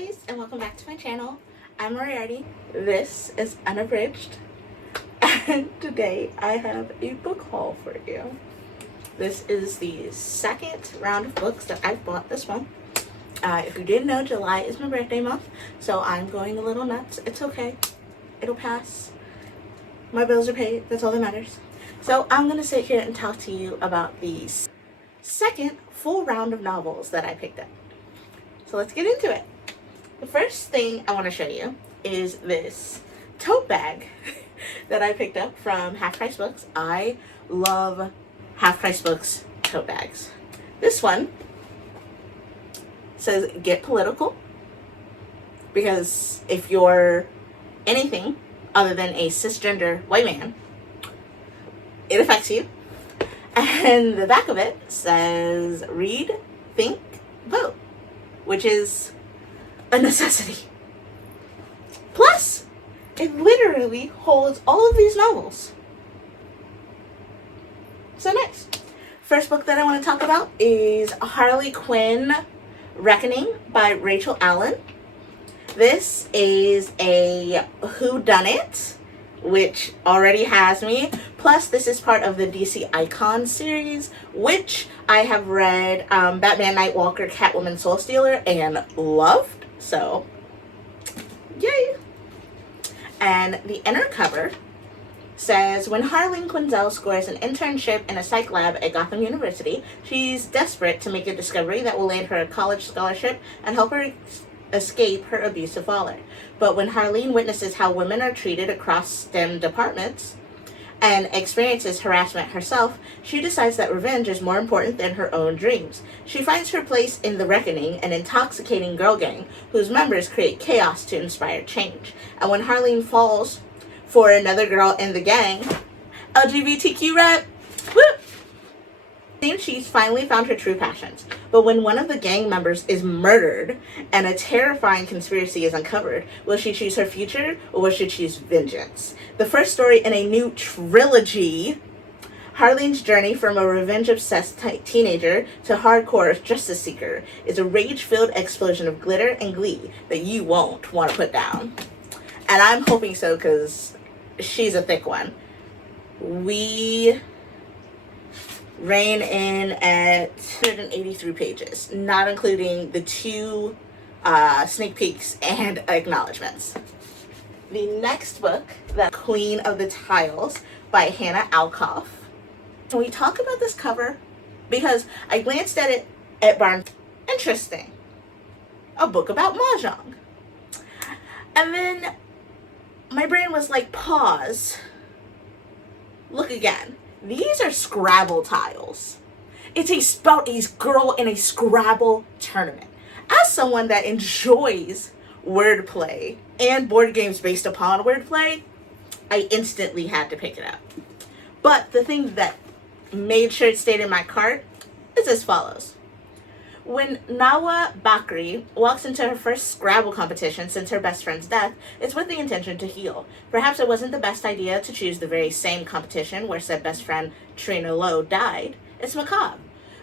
guys, and welcome back to my channel. I'm Moriarty. This is Unabridged, and today I have a book haul for you. This is the second round of books that I've bought this month. If you didn't know, July is my birthday month, so I'm going a little nuts. It's okay. It'll pass. My bills are paid. That's all that matters. So I'm going to sit here and talk to you about the second full round of novels that I picked up. So let's get into it. The first thing I want to show you is this tote bag that I picked up from Half Price Books. I love Half Price Books tote bags. This one says "Get Political," because if you're anything other than a cisgender white man, it affects you. And the back of it says "Read, Think, Vote," which is a necessity. Plus, it literally holds all of these novels. So next, first book that I want to talk about is Harley Quinn Reckoning by Rachel Allen. This is a whodunit, which already has me. Plus, this is part of the DC Icon series, which I have read Batman, Nightwalker, Catwoman, Soul Stealer, and loved. So, yay! And the inner cover says, when Harleen Quinzel scores an internship in a psych lab at Gotham University, she's desperate to make a discovery that will land her a college scholarship and help her escape her abusive father. But when Harleen witnesses how women are treated across STEM departments and experiences harassment herself, she decides that revenge is more important than her own dreams. She finds her place in the Reckoning, an intoxicating girl gang whose members create chaos to inspire change. And when Harleen falls for another girl in the gang, LGBTQ rep, whoop! She's finally found her true passions. But when one of the gang members is murdered and a terrifying conspiracy is uncovered, will she choose her future or will she choose vengeance? The first story in a new trilogy, Harleen's journey from a revenge-obsessed teenager to hardcore justice seeker, is a rage-filled explosion of glitter and glee that you won't want to put down. And I'm hoping so, because she's a thick one. We rein in at 283 pages, not including the two sneak peeks and acknowledgments. The next book, The Queen of the Tiles by Hannah Alcoff. Can we talk about this cover? Because I glanced at it at Barnes. Interesting. A book about mahjong. And then my brain was like, pause. Look again. These are Scrabble tiles. It's about a girl in a Scrabble tournament. As someone that enjoys wordplay and board games based upon wordplay, I instantly had to pick it up. But the thing that made sure it stayed in my cart is as follows. When Nawa Bakri walks into her first Scrabble competition since her best friend's death, it's with the intention to heal. Perhaps it wasn't the best idea to choose the very same competition where said best friend Trina Lowe died. It's macabre.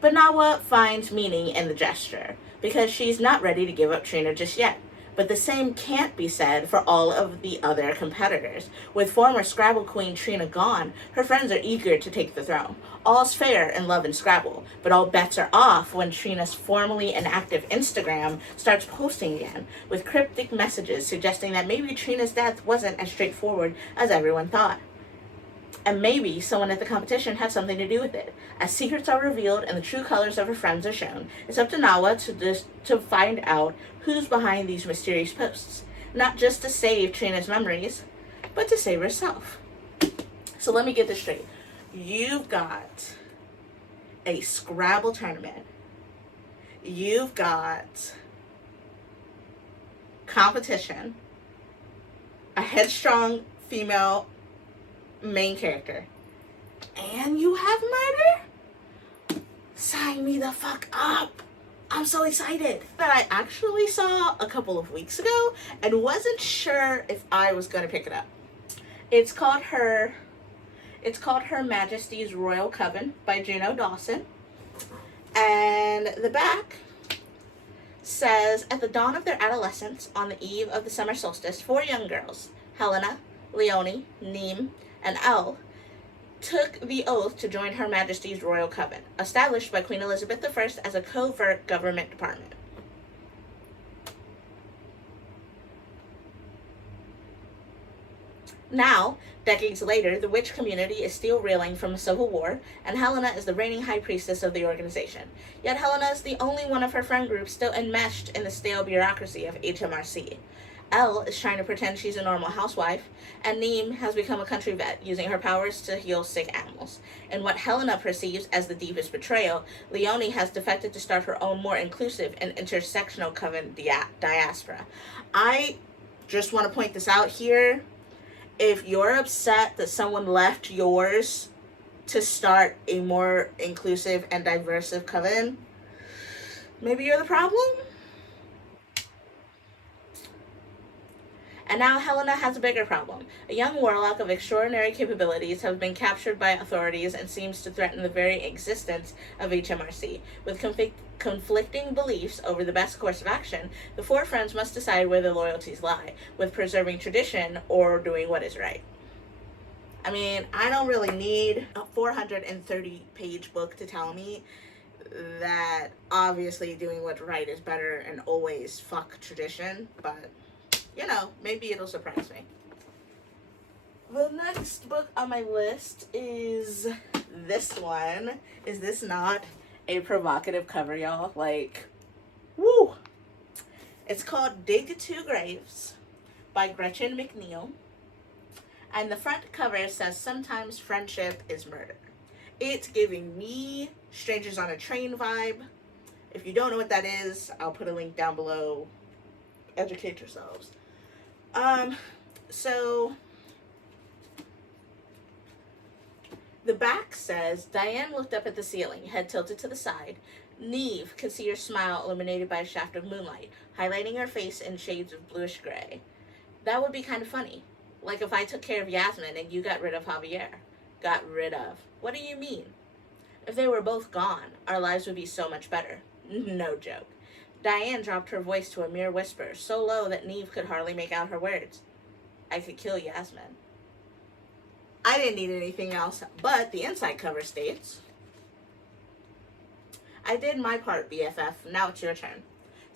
But Nawa finds meaning in the gesture, because she's not ready to give up Trina just yet. But the same can't be said for all of the other competitors. With former Scrabble queen Trina gone, her friends are eager to take the throne. All's fair in love and Scrabble, but all bets are off when Trina's formerly inactive Instagram starts posting again, with cryptic messages suggesting that maybe Trina's death wasn't as straightforward as everyone thought. And maybe someone at the competition had something to do with it. As secrets are revealed and the true colors of her friends are shown, it's up to Nawa to find out who's behind these mysterious posts. Not just to save Trina's memories, but to save herself. So let me get this straight. You've got a Scrabble tournament. You've got competition. A headstrong female main character, and you have murder? Sign me the fuck up. I'm so excited. That I actually saw a couple of weeks ago and wasn't sure if I was gonna pick it up. It's called Her Majesty's Royal Coven by Juno Dawson, and the back says, at the dawn of their adolescence, on the eve of the summer solstice, 4 young girls, Helena, Leonie, Neem, and Elle, took the oath to join Her Majesty's Royal Coven, established by Queen Elizabeth I as a covert government department. Now, decades later, the witch community is still reeling from a civil war, and Helena is the reigning high priestess of the organization. Yet Helena is the only one of her friend group still enmeshed in the stale bureaucracy of HMRC. Elle is trying to pretend she's a normal housewife, and Neem has become a country vet, using her powers to heal sick animals. In what Helena perceives as the deepest betrayal, Leonie has defected to start her own more inclusive and intersectional coven diaspora. I just want to point this out here. If you're upset that someone left yours to start a more inclusive and diverse coven, maybe you're the problem? And now Helena has a bigger problem. A young warlock of extraordinary capabilities has been captured by authorities and seems to threaten the very existence of HMRC. With conflicting beliefs over the best course of action, the 4 friends must decide where their loyalties lie, with preserving tradition or doing what is right. I mean, I don't really need a 430-page book to tell me that obviously doing what's right is better and always fuck tradition, but you know, maybe it'll surprise me. The next book on my list is this one. Is this not a provocative cover, y'all? Like, woo! It's called Dig 2 Graves by Gretchen McNeil. And the front cover says, sometimes friendship is murder. It's giving me Strangers on a Train vibe. If you don't know what that is, I'll put a link down below. Educate yourselves. So the back says, Diane looked up at the ceiling, head tilted to the side. Neve could see her smile illuminated by a shaft of moonlight, highlighting her face in shades of bluish gray. That would be kind of funny. Like if I took care of Yasmin and you got rid of Javier. Got rid of. What do you mean? If they were both gone, our lives would be so much better. No joke. Diane dropped her voice to a mere whisper, so low that Neve could hardly make out her words. I could kill Yasmin. I didn't need anything else, but the inside cover states, I did my part, BFF. Now it's your turn.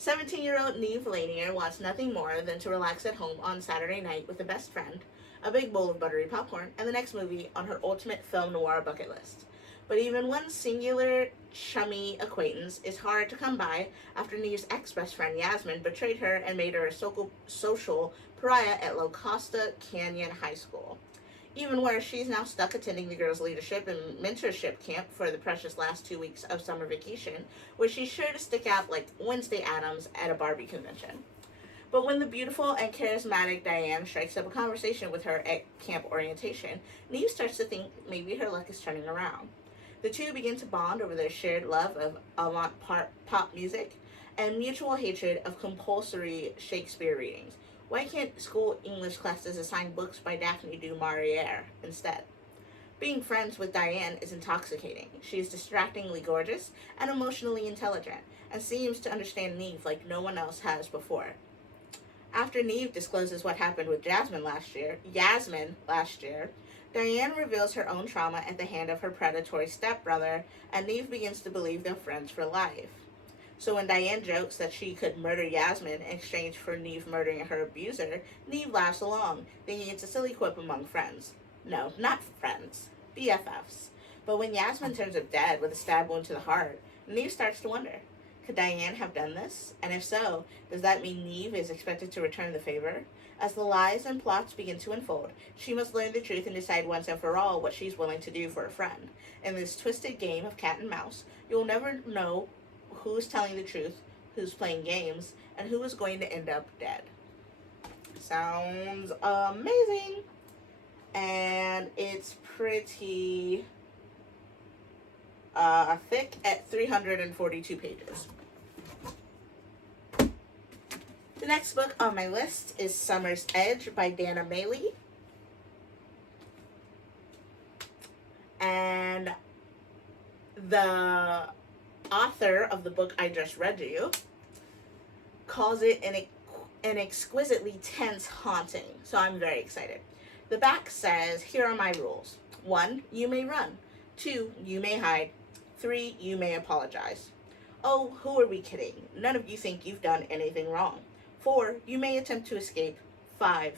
17-year-old Neve Lanier wants nothing more than to relax at home on Saturday night with a best friend, a big bowl of buttery popcorn, and the next movie on her ultimate film noir bucket list. But even one singular chummy acquaintance is hard to come by after Neve's ex-best friend Yasmin betrayed her and made her a social pariah at La Costa Canyon High School. Even worse, she's now stuck attending the girls' leadership and mentorship camp for the precious last 2 weeks of summer vacation, where she's sure to stick out like Wednesday Addams at a Barbie convention. But when the beautiful and charismatic Diane strikes up a conversation with her at camp orientation, Neve starts to think maybe her luck is turning around. The two begin to bond over their shared love of avant-pop music and mutual hatred of compulsory Shakespeare readings. Why can't school English classes assign books by Daphne du Maurier instead? Being friends with Diane is intoxicating. She is distractingly gorgeous and emotionally intelligent, and seems to understand Neve like no one else has before. After Neve discloses what happened with Yasmin last year, Diane reveals her own trauma at the hand of her predatory stepbrother, and Neve begins to believe they're friends for life. So when Diane jokes that she could murder Yasmin in exchange for Neve murdering her abuser, Neve laughs along, thinking it's a silly quip among friends. No, not friends. BFFs. But when Yasmin turns up dead with a stab wound to the heart, Neve starts to wonder, could Diane have done this? And if so, does that mean Neve is expected to return the favor? As the lies and plots begin to unfold, she must learn the truth and decide once and for all what she's willing to do for a friend. In this twisted game of cat and mouse, you'll never know who's telling the truth, who's playing games, and who is going to end up dead. Sounds amazing. And it's pretty thick at 342 pages. The next book on my list is Summer's Edge by Dana Maley. And the author of the book I just read to you calls it an exquisitely tense haunting, so I'm very excited. The back says, here are my rules. 1, you may run. 2, you may hide. 3, you may apologize. Oh, who are we kidding? None of you think you've done anything wrong. 4, you may attempt to escape. 5,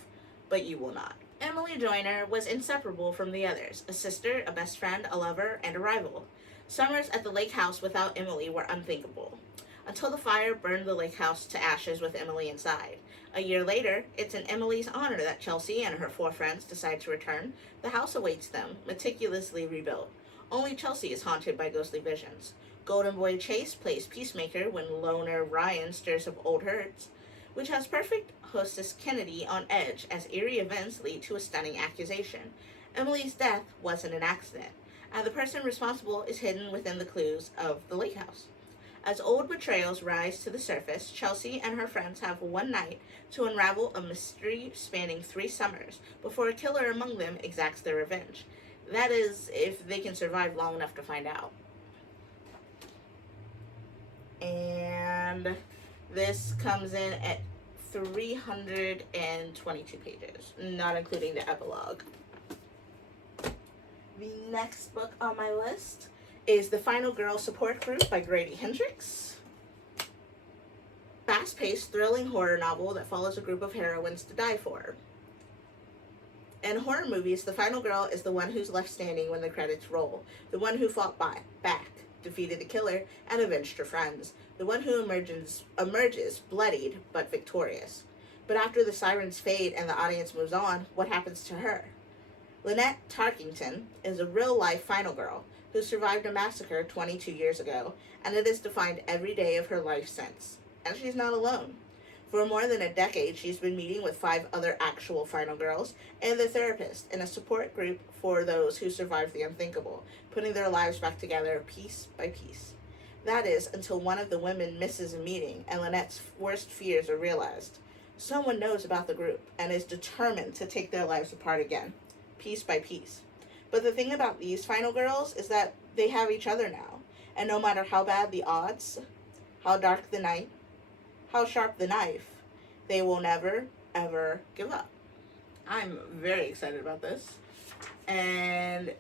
but you will not. Emily Joyner was inseparable from the others, a sister, a best friend, a lover, and a rival. Summers at the lake house without Emily were unthinkable. Until the fire burned the lake house to ashes with Emily inside. A year later, it's in Emily's honor that Chelsea and her 4 friends decide to return. The house awaits them, meticulously rebuilt. Only Chelsea is haunted by ghostly visions. Golden Boy Chase plays peacemaker when loner Ryan stirs up old hurts, which has perfect hostess Kennedy on edge as eerie events lead to a stunning accusation. Emily's death wasn't an accident, and the person responsible is hidden within the clues of the lake house. As old betrayals rise to the surface, Chelsea and her friends have one night to unravel a mystery spanning 3 summers before a killer among them exacts their revenge. That is, if they can survive long enough to find out. And this comes in at 322 pages, not including the epilogue. The next book on my list is The Final Girl Support Group by Grady Hendrix. Fast-paced, thrilling horror novel that follows a group of heroines to die for. In horror movies, the final girl is the one who's left standing when the credits roll, the one who fought back, defeated the killer, and avenged her friends, the one who emerges bloodied but victorious. But after the sirens fade and the audience moves on, what happens to her? Lynette Tarkington is a real-life final girl who survived a massacre 22 years ago, and it has defined every day of her life since. And she's not alone. For more than a decade, she's been meeting with 5 other actual final girls and their therapist in a support group for those who survived the unthinkable, putting their lives back together piece by piece. That is, until one of the women misses a meeting and Lynette's worst fears are realized. Someone knows about the group and is determined to take their lives apart again, piece by piece. But the thing about these final girls is that they have each other now, and no matter how bad the odds, how dark the night, how sharp the knife, they will never, ever give up. I'm very excited about this. And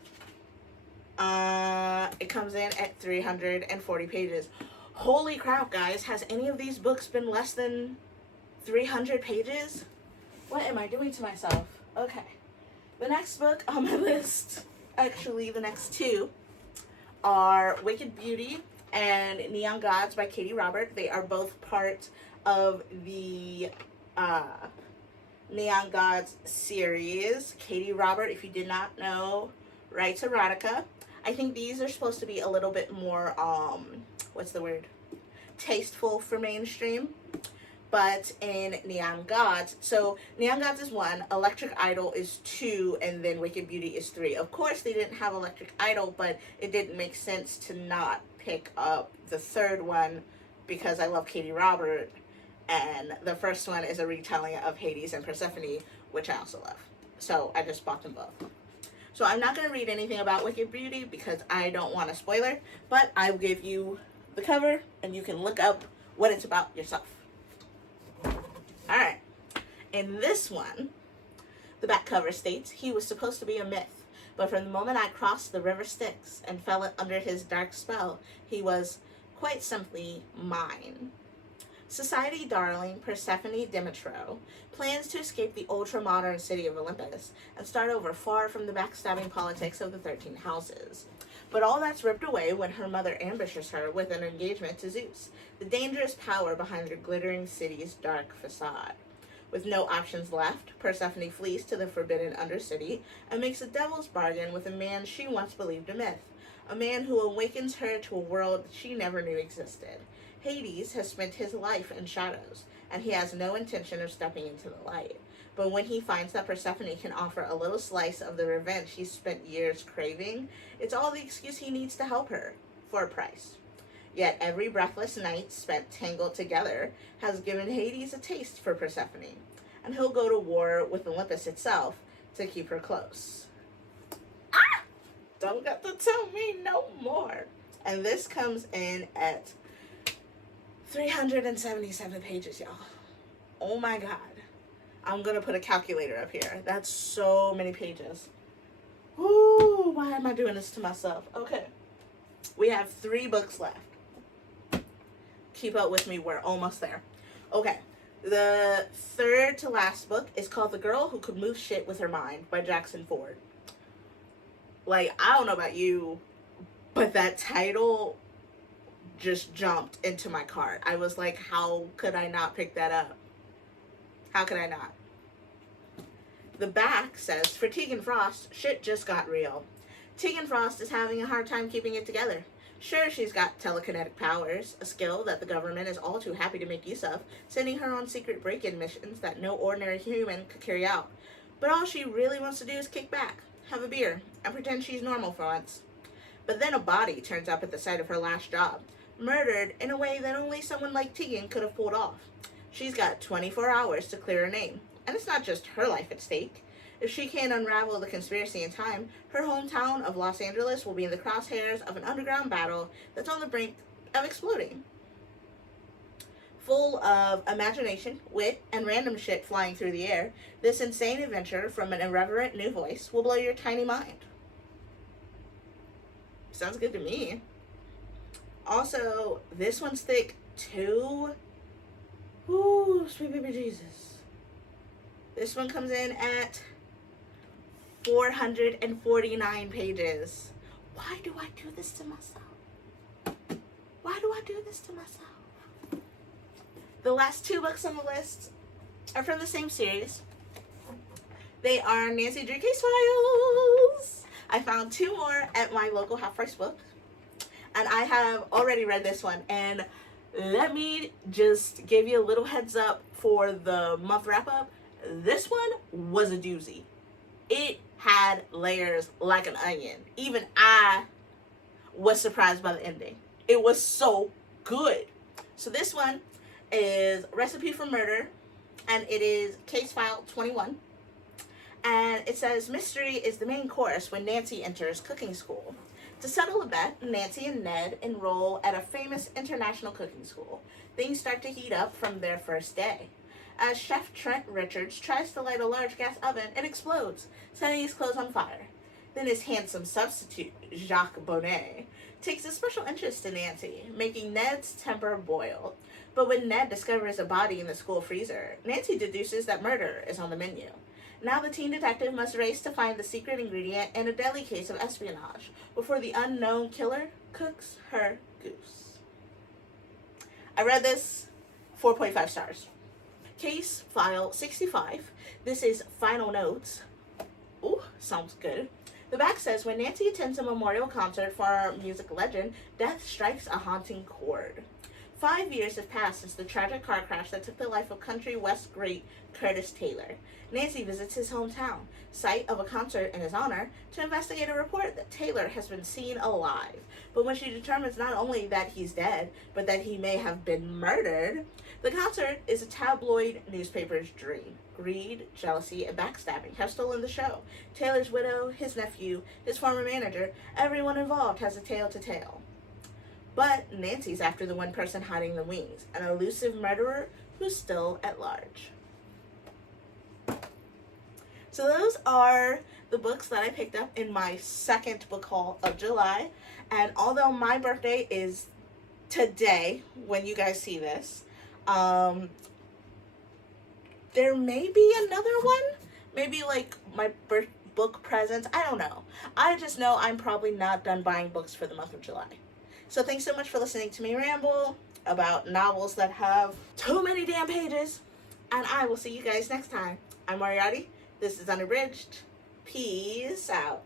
it comes in at 340 pages. Holy crap, guys. Has any of these books been less than 300 pages? What am I doing to myself? Okay. The next book on my list, actually the next 2, are Wicked Beauty and Neon Gods by Katie Robert. They are both part of the Neon Gods series. Katie Robert, if you did not know, writes erotica. I think these are supposed to be a little bit more, tasteful for mainstream. But in Neon Gods, so Neon Gods is 1, Electric Idol is 2, and then Wicked Beauty is 3. Of course, they didn't have Electric Idol, but it didn't make sense to not pick up the 3rd one because I love Katie Robert, and the first one is a retelling of Hades and Persephone, which I also love. So I just bought them both. So I'm not going to read anything about Wicked Beauty because I don't want a spoiler, but I will give you the cover, and you can look up what it's about yourself. Alright, in this one, the back cover states, he was supposed to be a myth, but from the moment I crossed the river Styx and fell under his dark spell, he was, quite simply, mine. Society darling Persephone Demetro plans to escape the ultra-modern city of Olympus and start over far from the backstabbing politics of the 13 houses. But all that's ripped away when her mother ambushes her with an engagement to Zeus, the dangerous power behind her glittering city's dark facade. With no options left, Persephone flees to the forbidden Undercity and makes a devil's bargain with a man she once believed a myth, a man who awakens her to a world that she never knew existed. Hades has spent his life in shadows, and he has no intention of stepping into the light. But when he finds that Persephone can offer a little slice of the revenge he's spent years craving, it's all the excuse he needs to help her, for a price. Yet every breathless night spent tangled together has given Hades a taste for Persephone, and he'll go to war with Olympus itself to keep her close. Ah! Don't get to tell me no more. And this comes in at 377 pages, y'all. Oh my god. I'm gonna put a calculator up here. That's so many pages. Ooh, why am I doing this to myself? Okay. We have 3 books left. Keep up with me, we're almost there. Okay. The third to last book is called The Girl Who Could Move Shit With Her Mind by Jackson Ford. Like, I don't know about you, but that title just jumped into my cart. I was like, how could I not pick that up? How could I not? The back says, for Tegan Frost, shit just got real. Tegan Frost is having a hard time keeping it together. Sure, she's got telekinetic powers, a skill that the government is all too happy to make use of, sending her on secret break-in missions that no ordinary human could carry out. But all she really wants to do is kick back, have a beer, and pretend she's normal for once. But then a body turns up at the site of her last job, murdered in a way that only someone like Tegan could have pulled off. She's got 24 hours to clear her name, and it's not just her life at stake. If she can't unravel the conspiracy in time, her hometown of Los Angeles will be in the crosshairs of an underground battle that's on the brink of exploding. Full of imagination, wit, and random shit flying through the air, this insane adventure from an irreverent new voice will blow your tiny mind. Sounds good to me. Also, this one's thick too. Ooh, sweet baby Jesus. This one comes in at 449 pages. Why do I do this to myself? Why do I do this to myself? The last 2 books on the list are from the same series. They are Nancy Drew Case Files. I found 2 more at my local half-price book, and I have already read this one. And let me just give you a little heads up for the month wrap-up. This one was a doozy. It had layers like an onion. Even I was surprised by the ending. It was so good. So this one is Recipe for Murder, and it is Case File 21. And it says, mystery is the main course when Nancy enters cooking school. To settle a bet, Nancy and Ned enroll at a famous international cooking school. Things start to heat up from their first day. As Chef Trent Richards tries to light a large gas oven, it explodes, setting his clothes on fire. Then his handsome substitute, Jacques Bonnet, takes a special interest in Nancy, making Ned's temper boil. But when Ned discovers a body in the school freezer, Nancy deduces that murder is on the menu. Now the teen detective must race to find the secret ingredient in a deadly case of espionage before the unknown killer cooks her goose. I read this, 4.5 stars. Case File 65. This is Final Notes. Ooh, sounds good. The back says, when Nancy attends a memorial concert for our music legend, death strikes a haunting chord. 5 years have passed since the tragic car crash that took the life of country West great Curtis Taylor. Nancy visits his hometown, site of a concert in his honor, to investigate a report that Taylor has been seen alive. But when she determines not only that he's dead, but that he may have been murdered, the concert is a tabloid newspaper's dream. Greed, jealousy, and backstabbing have stolen the show. Taylor's widow, his nephew, his former manager, everyone involved has a tale to tell. But Nancy's after the one person hiding the wings, an elusive murderer who's still at large. So those are the books that I picked up in my second book haul of July. And although my birthday is today, when you guys see this, there may be another one. Maybe like my book presents. I don't know. I just know I'm probably not done buying books for the month of July. So thanks so much for listening to me ramble about novels that have too many damn pages. And I will see you guys next time. I'm Moriarty. This is Unabridged. Peace out.